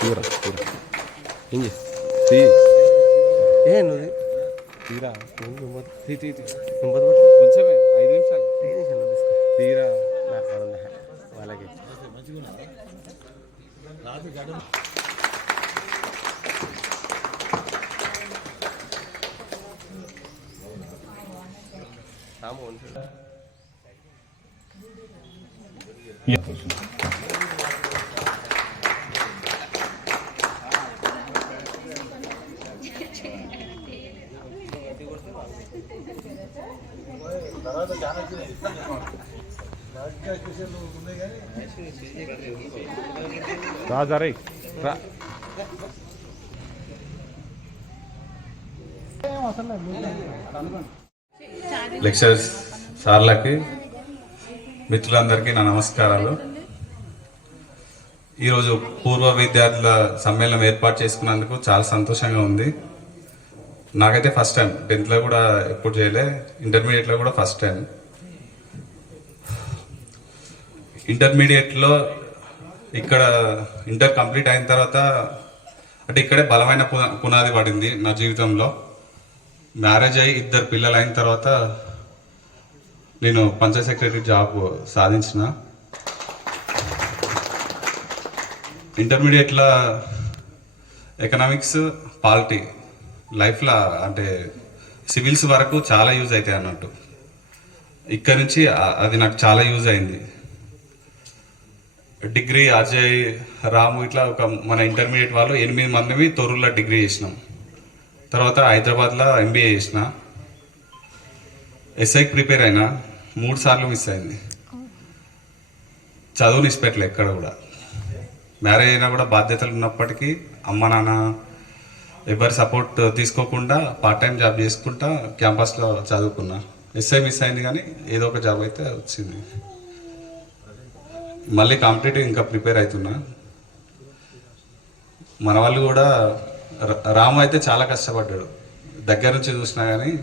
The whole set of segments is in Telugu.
తీరా తీరా. ఏం తీ. ఏ నువ్వు తీరా. కొంచెమే ఐదు నిమిషాలు. తీరా. వాళ్ళకి. రాము ఉంచు. రా. జరై లెక్చరర్స్ సార్లకి మిత్రులందరికీ నా నమస్కారాలు. ఈరోజు పూర్వ విద్యార్థుల సమ్మేళనం ఏర్పాటు చేసుకున్నందుకు చాలా సంతోషంగా ఉంది. నాకైతే ఫస్ట్ టైం టెన్త్లో కూడా ఎప్పుడు చేయలే. ఇంటర్మీడియట్లో కూడా ఫస్ట్ టైం ఇంటర్మీడియట్లో ఇక్కడ ఇంటర్ కంప్లీట్ అయిన తర్వాత అంటే ఇక్కడే బలమైన పునాది పడింది నా జీవితంలో. మ్యారేజ్ అయ్యి ఇద్దరు పిల్లలు అయిన తర్వాత నేను పంచాయత్ సెక్రటరీ జాబ్ సాధించిన. ఇంటర్మీడియట్లో ఎకనామిక్స్ పాలిటీ లైఫ్లో అంటే సివిల్స్ వరకు చాలా యూజ్ అవుతాయి అన్నట్టు. ఇక్కడ నుంచి అది నాకు చాలా యూజ్ అయింది. డిగ్రీ అజయ్ రాము ఇట్లా ఒక మన ఇంటర్మీడియట్ వాళ్ళు ఎనిమిది మందిమి తొర్రూరులో డిగ్రీ చేసినాం. తర్వాత హైదరాబాద్లో ఎంబీఏ చేసిన. ఎస్ఐకి ప్రిపేర్ అయినా మూడు సార్లు మిస్ అయింది. చదువుని ఇచ్చిపెట్టలే ఎక్కడ కూడా. మ్యారేజ్ అయినా కూడా బాధ్యతలు ఉన్నప్పటికీ అమ్మ నాన్న ఎవరి సపోర్ట్ తీసుకోకుండా పార్ట్ టైం జాబ్ చేసుకుంటా క్యాంపస్లో చదువుకున్నా. ఎస్ఐ మిస్ అయింది కానీ ఏదో ఒక జాబ్ అయితే వచ్చింది. మళ్ళీ కాంపిటేటివ్ ఇంకా ప్రిపేర్ అవుతున్నా మన వాళ్ళు కూడా రాము అయితే చాలా కష్టపడ్డాడు. దగ్గర నుంచి చూసినా కానీ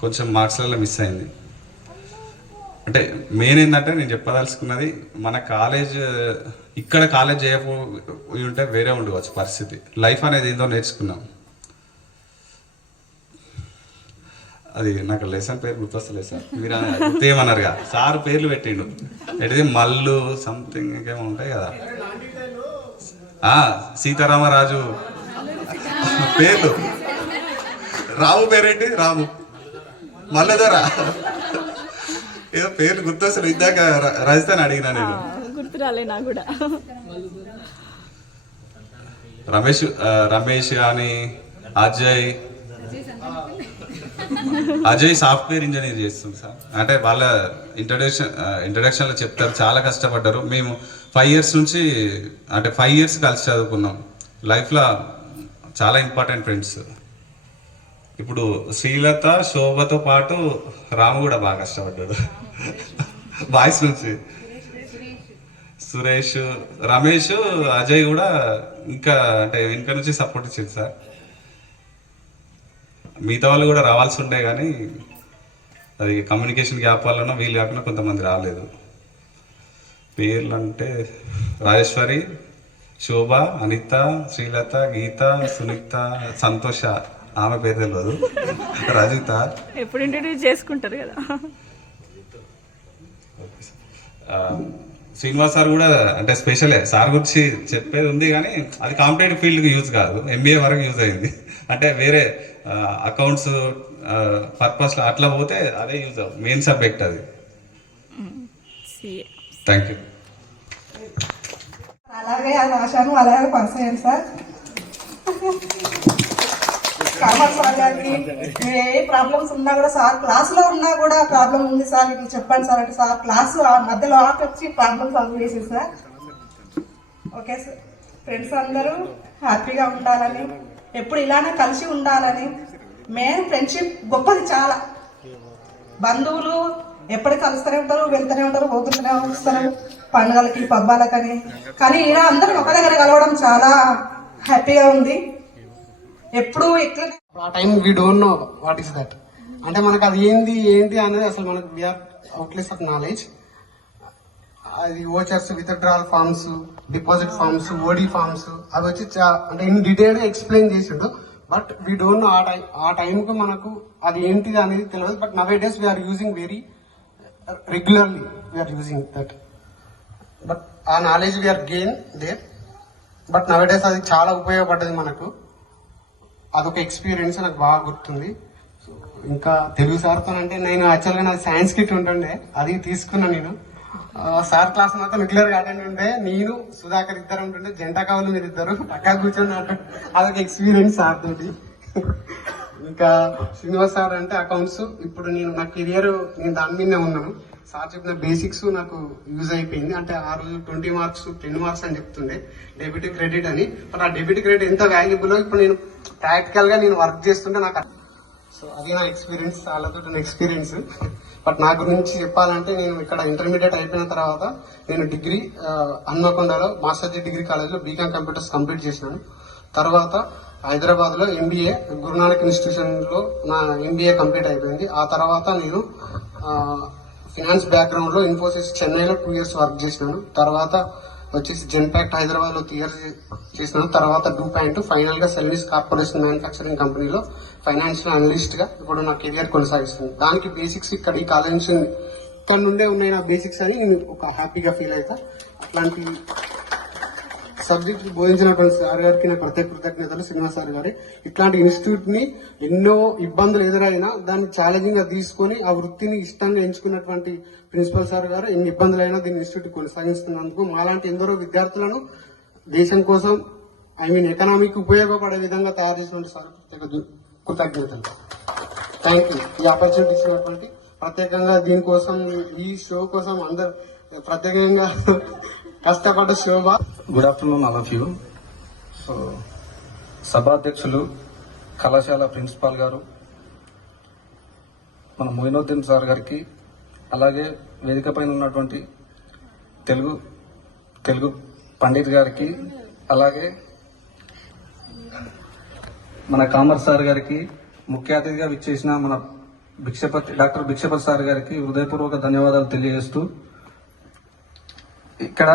కొంచెం మార్క్స్లలో మిస్ అయింది. అంటే మెయిన్ ఏంటంటే నేను చెప్పదలుచుకున్నది మన కాలేజ్ ఇక్కడ కాలేజ్ చేయకపో ఉంటే వేరే ఉండవచ్చు పరిస్థితి. లైఫ్ అనేది ఏందో నేర్చుకున్నాం. అది నాకు లెసన్ పేరు గుర్తొస్తలేదు సార్. మీరు ఏమన్నారుగా? సార్ పేర్లు పెట్టిండు. ఎటుది మల్లు సంథింగ్ ఇంకేమో ఉంటాయి కదా. సీతారామరాజు. పేర్లు. రావు పేరేంటి? రాము. మల్లెదరా. ఏదో పేర్లు గుర్తొస్తారు ఇందాక ర- రాజస్థాన్ అడిగినా నేను. గుర్తు రాలే నాకు కూడా. రమేష్ రమేష్ కానీ అజయ్. అజయ్ సాఫ్ట్వేర్ ఇంజనీర్ చేస్తుంది సార్. అంటే వాళ్ళ ఇంట్రడక్షన్ ఇంట్రడక్షన్లో చెప్తారు. చాలా కష్టపడ్డారు. మేము ఫైవ్ ఇయర్స్ నుంచి అంటే ఫైవ్ ఇయర్స్ కలిసి చదువుకున్నాం. లైఫ్లో చాలా ఇంపార్టెంట్ ఫ్రెండ్స్ ఇప్పుడు శ్రీలత శోభతో పాటు రాము కూడా బాగా కష్టపడ్డాడు. బాయ్స్ నుంచి. సురేష్ రమేష్ అజయ్ కూడా ఇంకా అంటే వెనుక నుంచి సపోర్ట్ ఇచ్చింది సార్. మిగతా వాళ్ళు కూడా రావాల్సి ఉండే కానీ అది కమ్యూనికేషన్ గ్యాప్ వలన వీలు కాకుండా కొంతమంది రాలేదు. పేర్లు అంటే రాజేశ్వరి శోభ అనిత శ్రీలత గీత సునీత సంతోష. ఆమె పేరు తెలియదు రజిత. ఎప్పుడు ఇంట్రడ్యూస్ చేసుకుంటారు కదా. శ్రీనివాస్ సార్ కూడా అంటే స్పెషలే సార్ గురించి చెప్పేది ఉంది కానీ అది కాంపిటేటివ్ ఫీల్డ్కి యూజ్ కాదు. ఎంబీఏ వరకు యూజ్ అయింది. అంటే వేరే అకౌంట్స్ పర్పస్లో అట్లా పోతే అదే యూజ్ మెయిన్ సబ్జెక్ట్ అది. థ్యాంక్ యూ అలాగే అలాగే పరిచయం సార్. కామర్స్ సార్ ఏ ప్రాబ్లమ్స్ ఉన్నా కూడా సార్ క్లాస్లో ఉన్నా కూడా ప్రాబ్లం ఉంది సార్ ఇది చెప్పండి సార్ అంటే సార్ క్లాస్ ఆ మధ్యలో ఆఫ్ వచ్చి ప్రాబ్లమ్ సాల్వ్ చేసి సార్. Okay sir. ఫ్రెండ్స్ అందరూ హ్యాపీగా ఉండాలని ఎప్పుడు ఇలానే కలిసి ఉండాలని మెయిన్ ఫ్రెండ్షిప్ గొప్పది చాలా. బంధువులు ఎప్పుడు కలుస్తూనే ఉంటారు వెళ్తూనే ఉంటారు పోతూనే వస్తారు పండుగలకి పబ్బాలకని. కానీ ఇలా అందరం ఒక దగ్గర కలవడం చాలా హ్యాపీగా ఉంది. ఎప్పుడు ఎట్లా ఆ time we don't know what is that అంటే మనకు అది ఏంది ఏంటి అనేది అసలు మనకు we are out less of knowledge అది vouchers withdrawal forms deposit forms OD forms అవి వచ్చి చా- అంటే ఇన్ డీటెయిల్గా ఎక్స్ప్లెయిన్ చేసిండు. బట్ వీ డోంట్ నో ఆ టైం ఆ టైంకి మనకు అది ఏంటిది అనేది తెలియదు but nowadays we are using very regularly we are using that but ఆ knowledge we are gain there but నవే days అది చాలా ఉపయోగపడ్డది మనకు. అదొక ఎక్స్పీరియన్స్ నాకు బాగా గుర్తుంది. ఇంకా తెలుగు సార్తో అంటే నేను యాక్చువల్గా నాది సైన్స్ కిట్ ఉంటుండే అది తీసుకున్నాను నేను. సార్ క్లాస్ మాత్రం రెగ్యులర్ అటెండ్ ఉంటే నేను సుధాకర్ ఇద్దరు ఉంటుండే జంట కావాలి మీరు ఇద్దరు పక్కా కూర్చొని అదొక ఎక్స్పీరియన్స్ సార్ తోటి. ఇంకా శ్రీనివాస్ సార్ అంటే అకౌంట్స్ ఇప్పుడు నేను నా కెరియర్ నేను దాని మీదనే ఉన్నాను. సార్ చెప్పిన బేసిక్స్ నాకు యూజ్ అయిపోయింది. అంటే ఆ రోజు ట్వంటీ మార్క్స్ టెన్ మార్క్స్ అని చెప్తుండే డెబిట్ క్రెడిట్ అని. బట్ ఆ డెబిట్ క్రెడిట్ ఎంత వాల్యుబుల్ ఇప్పుడు నేను ప్రాక్టికల్గా నేను వర్క్ చేస్తుంటే నాకు సో అది నా ఎక్స్పీరియన్స్ వాళ్ళతో నా ఎక్స్పీరియన్స్ బట్ నా గురించి చెప్పాలంటే నేను ఇక్కడ ఇంటర్మీడియట్ అయిపోయిన తర్వాత నేను డిగ్రీ హన్మకొండలో మాస్టర్ డిగ్రీ కాలేజ్లో బీకామ్ కంప్యూటర్స్ కంప్లీట్ చేసినాను తర్వాత హైదరాబాద్లో ఎంబీఏ గురునానక్ ఇన్స్టిట్యూషన్లో నా ఎంబీఏ కంప్లీట్ అయిపోయింది. ఆ తర్వాత నేను ఫినాన్స్ బ్యాక్గ్రౌండ్లో ఇన్ఫోసిస్ చెన్నైలో టూ ఇయర్స్ వర్క్ చేసినాను. తర్వాత వచ్చేసి జెన్పాక్ట్ హైదరాబాద్లో త్రీ ఇయర్స్ చేసినాను. తర్వాత డూ పాయింట్ ఫైనల్గా సెల్విస్ కార్పొరేషన్ మ్యానుఫ్యాక్చరింగ్ కంపెనీలో ఫైనాన్షియల్ అనలిస్ట్గా ఇప్పుడు నా కెరియర్ కొనసాగిస్తుంది దానికి బేసిక్స్ ఇక్కడ ఈ కాలేజ్ ఇక్కడ నుండే ఉన్నాయి నా బేసిక్స్ అని నేను ఒక హ్యాపీగా ఫీల్ అవుతా. అట్లాంటి సబ్జెక్ట్ బోధించినటువంటి సార్ గారికి నా ప్రత్యేక కృతజ్ఞతలు శ్రీనివాస్ సార్ గారి. ఇట్లాంటి ఇన్స్టిట్యూట్ని ఎన్నో ఇబ్బందులు ఎదురైనా దాన్ని ఛాలెంజింగ్గా తీసుకొని ఆ వృత్తిని ఇష్టంగా ఎంచుకున్నటువంటి ప్రిన్సిపల్ సార్ గారు ఎన్ని ఇబ్బందులైనా దీన్ని ఇన్స్టిట్యూట్ కొనసాగిస్తున్నందుకు మాలాంటి ఎందరో విద్యార్థులను దేశం కోసం ఐ మీన్ ఎకనామీకి ఉపయోగపడే విధంగా తయారు చేసినటువంటి సార్ ప్రత్యేక కృతజ్ఞతలు. థ్యాంక్ యూ ఈ ఆపర్చునిటీ ఇచ్చినటువంటి ప్రత్యేకంగా దీనికోసం ఈ షో కోసం అందరు ప్రత్యేకంగా కష్టపడ్డ Shobha. Good afternoon all of you so సభాధ్యక్షులు కళాశాల ప్రిన్సిపాల్ గారు మన మొయినుద్దీన్ సార్ గారికి అలాగే వేదిక పైన ఉన్నటువంటి తెలుగు తెలుగు పండిత్ గారికి అలాగే మన కామర్స్ సార్ గారికి ముఖ్య అతిథిగా విచ్చేసిన మన భిక్షపతి డాక్టర్ భిక్షపతి సార్ గారికి హృదయపూర్వక ధన్యవాదాలు తెలియజేస్తూ ఇక్కడ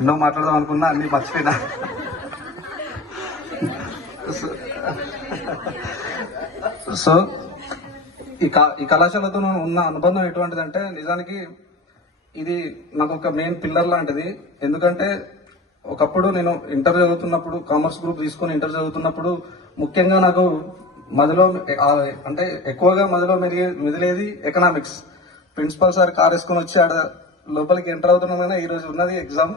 ఎన్నో మాట్లాడదాం అనుకున్నా అన్ని మర్చిపోయినా. సో ఈ కా ఈ కళాశాలతో ఉన్న అనుబంధం ఎటువంటిదంటే నిజానికి ఇది నాకు ఒక మెయిన్ పిల్లర్ లాంటిది. ఎందుకంటే ఒకప్పుడు నేను ఇంటర్ చదువుతున్నప్పుడు కామర్స్ గ్రూప్ తీసుకొని ఇంటర్ చదువుతున్నప్పుడు ముఖ్యంగా నాకు మదిలో అంటే ఎక్కువగా మదిలో మెరిగే మెదిలేది ఎకనామిక్స్ ప్రిన్సిపల్ సార్ కార్ వేసుకొని వచ్చి ఆడ లోపలికి ఎంటర్ అవుతున్నానైనా ఈ రోజు ఉన్నది ఎగ్జామ్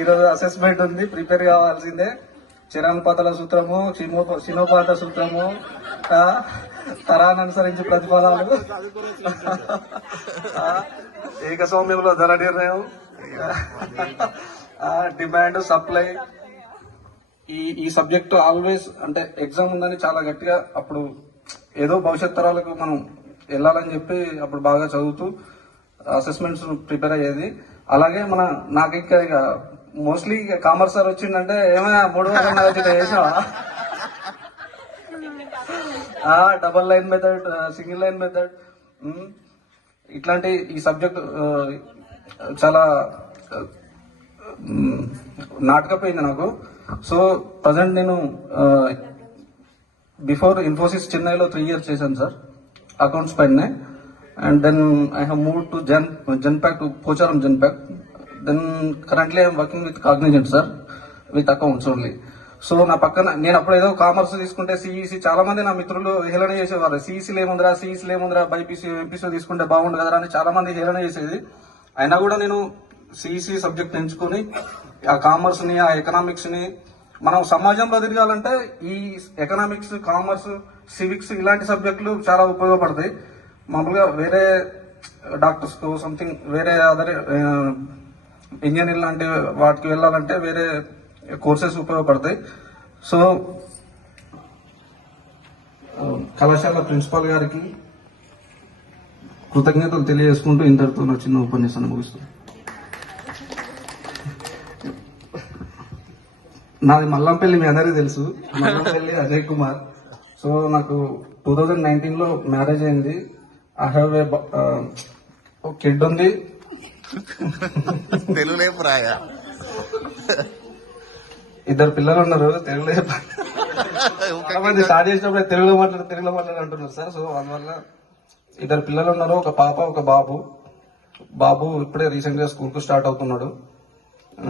ఈ రోజు అసెస్మెంట్ ఉంది ప్రిపేర్ కావాల్సిందే. చిరానుపాతల సూత్రము చిమో- చినోపాత సూత్రము తరాన్ని అనుసరించి ప్రతిఫలాలు. ఏకస్వామ్యంలో ధర నిర్ణయం. డిమాండ్ సప్లై ఈ ఈ సబ్జెక్టు ఆల్వేస్ అంటే ఎగ్జామ్ ఉందని చాలా గట్టిగా అప్పుడు ఏదో భవిష్యత్ తరాలకు మనం వెళ్ళాలని చెప్పి అప్పుడు బాగా చదువుతూ అసెస్మెంట్స్ ప్రిపేర్ అయ్యేది. అలాగే మన నాకు ఇంకా ఇక మోస్ట్లీ ఇక కామర్స్ సార్ వచ్చిందంటే ఏమైనా మూడు వందల వేసావా double line method single line method ఇట్లాంటి ఈ సబ్జెక్ట్ చాలా నాటకపోయింది నాకు. సో ప్రజెంట్ నేను బిఫోర్ ఇన్ఫోసిస్ చెన్నైలో త్రీ ఇయర్స్ చేశాను సార్. అకౌంట్స్ పైన. And then I have move to Jan Genpact to Pocharam Genpact then currently I'm working with Cognizant sir with accounts only so నా పక్కన నేను అప్పుడు ఏదో కామర్స్ తీసుకుంటే సిఈసి చాలా మంది నా మిత్రులు హేళన చేసేవారు. సిఈసీలు ఏముందిరా సిఈసీలు ఏముందిరా బైపీసీ ఎంపీసీ తీసుకుంటే బాగుండు కదరా అని చాలా మంది హేళన చేసేది. అయినా కూడా నేను సిఈసి సబ్జెక్ట్ ఎంచుకొని ఆ కామర్స్ని ఆ ఎకనామిక్స్ని మనం సమాజంలో తిరగాలంటే ఈ ఎకనామిక్స్ కామర్స్ సివిక్స్ ఇలాంటి సబ్జెక్టులు చాలా ఉపయోగపడతాయి. మామూలుగా వేరే డాక్టర్స్కు సంథింగ్ వేరే అదర్ ఇంజనీర్ లాంటి వాటికి వెళ్ళాలంటే వేరే కోర్సెస్ ఉపయోగపడతాయి. సో కళాశాల ప్రిన్సిపాల్ గారికి కృతజ్ఞతలు తెలియజేసుకుంటూ ఇంతటితో నా చిన్న ఉపన్యాసాన్ని ముగిస్తాను నాది మల్లంపల్లి మీ అందరికీ తెలుసు. మల్లంపల్లి అజయ్ కుమార్. సో నాకు టూ థౌజండ్ నైన్టీన్లో మ్యారేజ్ అయింది. ఐ హ్యావ్ ఏ ఒక కిడ్ ఉంది. ప్రాయ ఇద్దరు పిల్లలు ఉన్నారు తెలుగులో స్టార్ట్ చేసినప్పుడు తెలుగులో మాట్లాడు తెలుగులో మాట్లాడు అంటున్నారు సార్. సో అందువల్ల ఇద్దరు పిల్లలు ఉన్నారు ఒక పాప ఒక బాబు. బాబు ఇప్పుడే రీసెంట్గా స్కూల్కు స్టార్ట్ అవుతున్నాడు.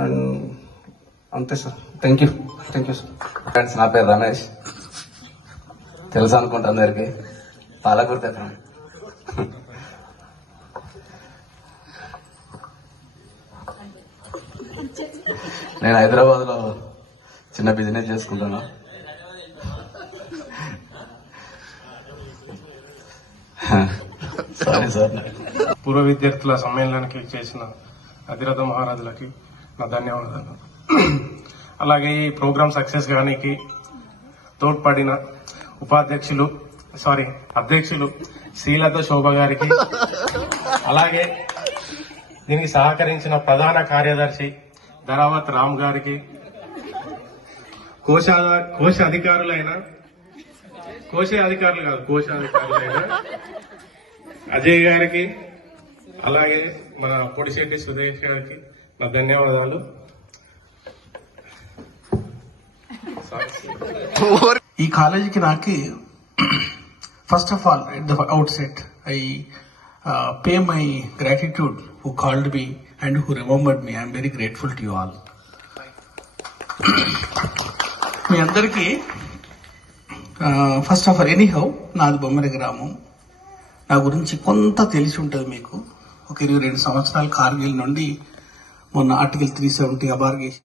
అండ్ అంతే sir. Thank you thank you sir friends నా పేరు రమేష్. తెలుసు అనుకుంటా అందరికి? పాలకుర్తి ఎక్కడ నేను హైదరాబాద్లో చిన్న బిజినెస్ చేసుకుంటాను సారీ సార్. పూర్వ విద్యార్థుల సమ్మేళనానికి చేసిన అధిరథ మహారాజులకి నా ధన్యవాదాలు. అలాగే ఈ ప్రోగ్రామ్ సక్సెస్ కానీకి తోడ్పడిన ఉపాధ్యక్షులు సారీ అధ్యక్షులు శ్రీలత శోభ గారికి అలాగే దీనికి సహకరించిన ప్రధాన కార్యదర్శి ధరావత్ రామ్ గారికి కోశ కోశ అధికారులైన కోశ అధికారులు కాదు కోశాధికారులైన అజయ్ గారికి అలాగే మన పొడిశెట్టి సురేష్ గారికి నా ధన్యవాదాలు. ఈ కాలేజీకి నాకు first of all at the outset I pay my gratitude who called me and who remembered me I'm very grateful to you all మీ అందరికీ first of all anyhow నాది బొమ్మరి గ్రామం. నా గురించి కొంత తెలిసి ఉంటుంది మీకు. ఒక ఇరవై రెండు సంవత్సరాలు కార్గిల్ నుండి మొన్న ఆర్టికల్ త్రీ సెవెంటీ అబార్గేషన్.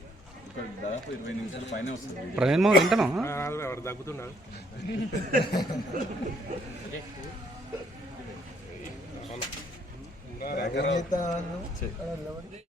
వస్తుంది ప్రయాణం వింటాను? ఎవరు? దగ్గుతున్నారు